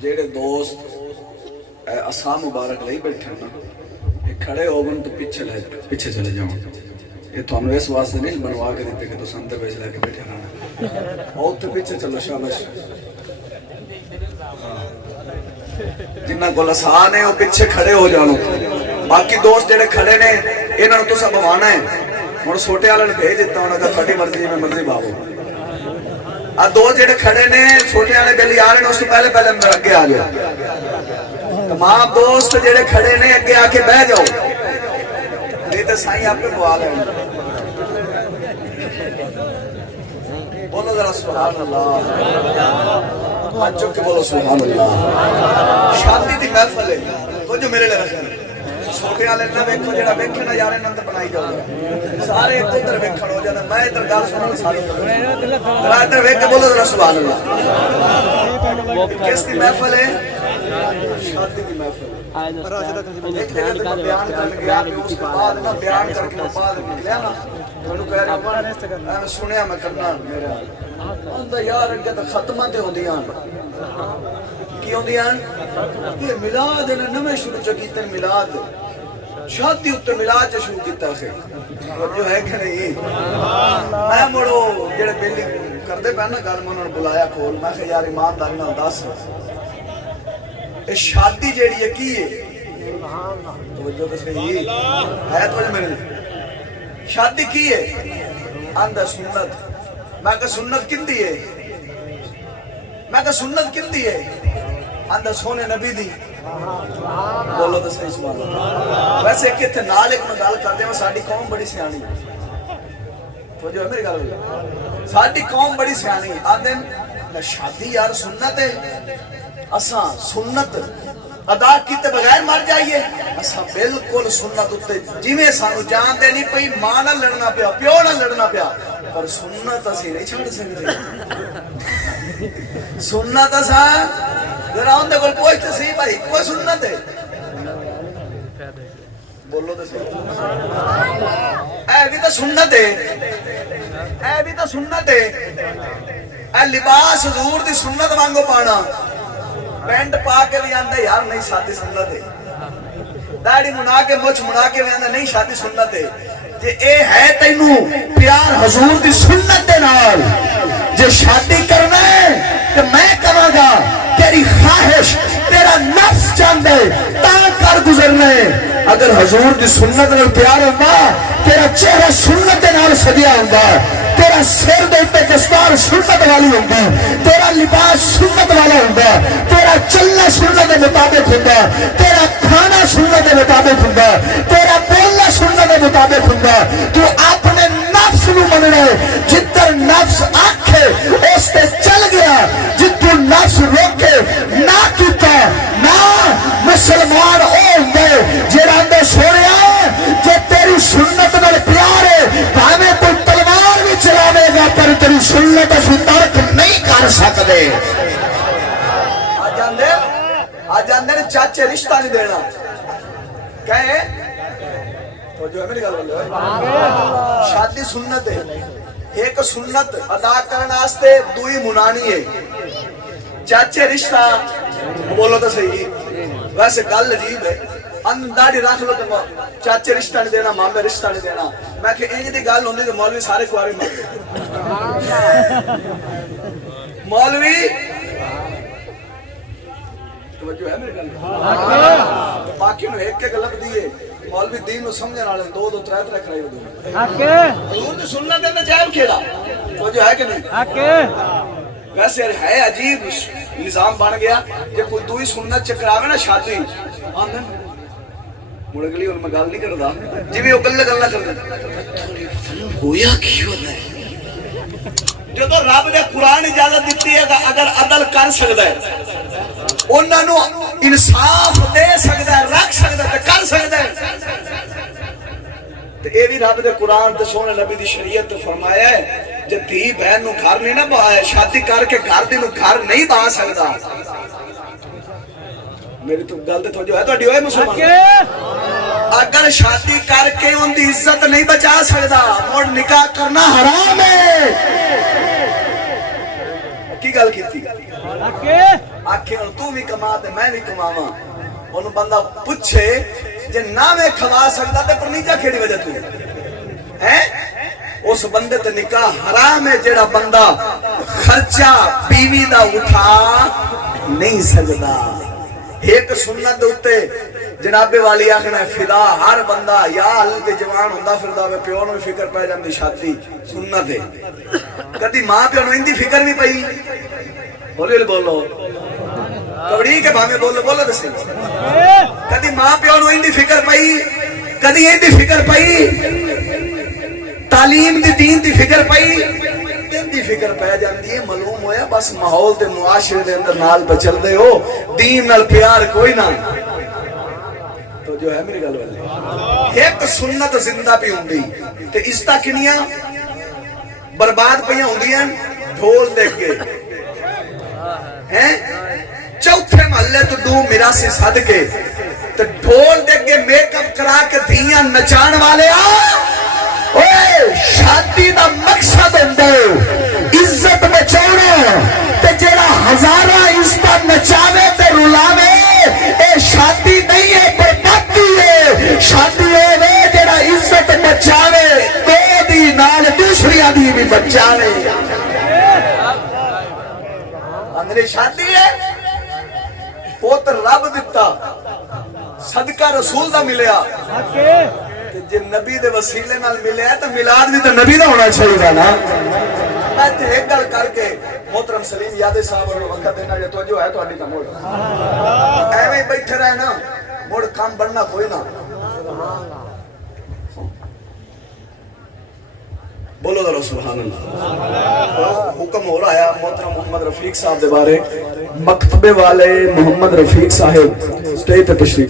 جیڑے دوست اساں مبارک لئی بیٹھے نا یہ کھڑے ہوگن تو پیچھے چلے جاؤں یہ تو ہمیں اس واسطے نہیں بنوا کے دیتے کہ تو اندر بیچ لے کے بیٹھے رہنا اور تو پیچھے چلو شاباش جنہ کو لسان ہے وہ پیچھے کھڑے ہو جانو باقی دوست جڑے کھڑے نے انہاں نوں تساں بوانا ہے ہن چھوٹے والے نے بھیج دیتا ہونا کہ تھوڑی مرضی میں مرضی باو دوست جڑے کھڑے نے چھوٹے والے بل آ رہے ہیں اس سے پہلے اندر اگے آ گیا تمام دوست جڑے کھڑے نے اگے آ کے بہ جاؤ نہیں تو سائیں آپ پہ بوا لیں بولو ذرا سبحان اللہ چک کے بولو سبحان اللہ شادی دی محفل ہے تو جو میرے لئے رکھیں چھوٹے والے نہ ویکھو جڑا ویکھے نہ یار نند بنائی جاؤ سارے ادھر ویکھن ہو جانا میں ادھر گل سنن سارے ادھر ویکھ کے بولو ذرا سبحان اللہ کس دی محفل ہے شادی دی محفل ایک جگہ تک بیان کر گیا کہ اس کے بعد نہ بیان کر کے بعد نکلیا نا انہوں کہہ رہا میں سنیا میں کرنا میرا اندہ یار اگے تو ختمہ تے ہوندیاں کی ہوندیاں یہ میلاد ہے نا میں شروع چکیتے میلاد شادی اتنے میلاد چا شروع کیتا ہے جو ہے کہ نہیں میں مڑو جڑے بیلی کردے پہنا گل میں انہوں نے بلایا کھول میں کہ یار ایمانداری نہ دس شادی جیڑی ہے کی ہے توجہ تو صحیح ہے توجہ میرے شادی کی ہے اندر سنت میں کہ سنت کن دی ہے میں کہ سنت کن دی ہے اندر سونے نبی دی بولو تو صحیح سبحان اللہ ویسے کتنے نال ایک میں گل کر دیں وہ ساڑی قوم بڑی سیانی توجہ ہے میری گل ساڑی قوم بڑی سیانی آدھیں شادی یار سنت ہے اساں سنت ادا کیتے بغیر مر جائیے اساں بالکل سنت اتے جویں سانو جان دے نہیں پئی ماں نہ لڑنا پیا پیو نہ لڑنا پیا پر سنت اسی نہیں چھڑ سکتے سنت اساں ذرا اون دے کول پوچھتے سی بھائی کوئی سنت ہے بولو تو صحیح اے بھی تو سنت ہے اے بھی تو سنت ہے اے لباس حضور دی سنت وانگو پانا پینٹ پا کے بھی آندہ یار نہیں شادی سنت ہے داڑی منا کے مچھ منا کے بھی آندہ نہیں شادی سنت ہے جے اے ہے تینوں پیار حضور دی سنت دے نال جے شادی کرنا ہے کہ میں کروں گا تیری خواہش تیرا نفس چاندے تاں کر گزرنے اگر حضور دی سنت نال پیار ہوگا تیرا چہرہ سنت دے نال سجیا ہوگا تیرا سر دے پہ دستار سنت والی ہوگا تیرا لباس سنت والا ہوگا تیرا چلنا سنت دے مطابق ہوگا تیرا کھانا سنت دے مطابق ہوگا تیرا بولنا سنت دے مطابق ہوگا تو اپنے نفس نو مننے جدھر نفس آکھے اس تے چل گیا جدھر نفس روکے نہ کیتا نہ مسلمان او ہوندے جڑا اندر سونیا جے تیری سنت نال پیار ہے بھاویں کوئی تلوار بھی چلاوے گا پر تیری سنت اسی ترک نہیں کر سکدے آج اندر چاچے رشتہ نہیں دینا کہے تو جو ہے میری گل بولے شادی سنت ہے ایک سنت ادا کرنا آستے دوئی منانی ہے چاچے رشتہ بولو تو صحیح ویسے گل عجیب ہے انداڑی رکھ لو تو چاچے رشتہ نہیں دینا مامے رشتہ نہیں دینا میں کہ انج دی گل ہوندی تو مولوی سارے کوارے مر گئے مولوی توجہ ہے میرے گل باقی نو ایک ایک لب دیے مولوی دین نو سمجھن والے دو دو ترے ترے کھڑے ہو دے حضور دی سنت دے نجائب کھیلا توجہ ہے کہ نہیں ویسے ہے عجیب نظام بن گیا کہ کوئی دوئی سنت چکراوے نا شادی آندن مڑگلی ان میں گل نہیں کردا جی بھی وہ گل کردا ہویا کی ہوتا ہے جدو رب نے قرآن اجازت دیتی ہے اگر عدل کر سکتا ہے انہاں نو انصاف دے سکتا ہے رکھ سکتا ہے کر سکتا ہے تو اے بھی رب دے قرآن تے سونے نبی دی شریعت تو فرمایا ہے جب دھی بہن نو گھر نہیں نہ بایا شادی کر کے گھر دی نو گھر نہیں با سکتا میری تو گل تے توجہ ہے تہاڈی اوے مسلمان اگر شادی کر کے ان دی عزت نہیں بچا سکتا مڑ نکاح کرنا حرام ہے کی گل کیتی آکھے تو بھی بھی کما تے میں بھی کماواں انہوں بندہ پوچھے جے نہ میں کھوا سکتا تے پرنیجا کھیڑی وجہ تو ہے اس بندے تے نکاح حرام ہے جیڑا بندہ خرچہ بیوی دا اٹھا نہیں سکتا ایک سنت ہوتے جناب والی آخنا ہے فدا ہر بندہ یا اللہ کے جوان ہوندہ فردہ میں پیون میں فکر پہ جاندی شادی سنت ہے کدی ماں پیون میں اندی فکر نہیں پئی بولو بولو کبڑی کے بھامے بولو دسی کدی ماں پیون میں اندی فکر پئی کدی اندی فکر پئی تعلیم دی دین دی فکر پئی دی فکر پہ جاندی ہے معلوم ہویا بس ماحول دے معاشرے دے اندر نال پہ چل دے ہو دین نال پیار کوئی نہ تو جو ہے میری گل والے ایک سنت زندہ بھی ہوندی تے اس تا کنیاں برباد پیاں ہوندیاں ڈھول دیکھ کے ہیں چوتھے محلے تو دو میراثی صدقے تے ڈھول دیکھ کے میک اپ کرا کے دھیاں نچان والے اوے شادی دا مقصد ہوندے عزت بچاؤنا تے جڑا ہزاراں عزت نچاوے تے رلاوے اے شادی نہیں ہے بربادی ہے شادی ہے جڑا عزت بچاوے دو دی نال دوسریاں دی بھی بچاوے انگریز شادی ہے پوتر رب دیتا صدقہ رسول دا ملیا جی نبی دے وسیلے نال ملے ہے تو میلاد بھی تو نبی دا ہونا چاہیے نا میں تے ایک گل کر کے محترم سلیم یادے صاحب اور وقت دینا جو توجہ ہے تو اڈی کا موڑ ایویں بیٹھے رہے نا موڑ کام بننا کوئی نہ بولو ذرا سبحان اللہ حکم ہو رہا ہے محترم محمد رفیق صاحب دے بارے مکتبے والے محمد رفیق صاحب سٹیج پہ تشریف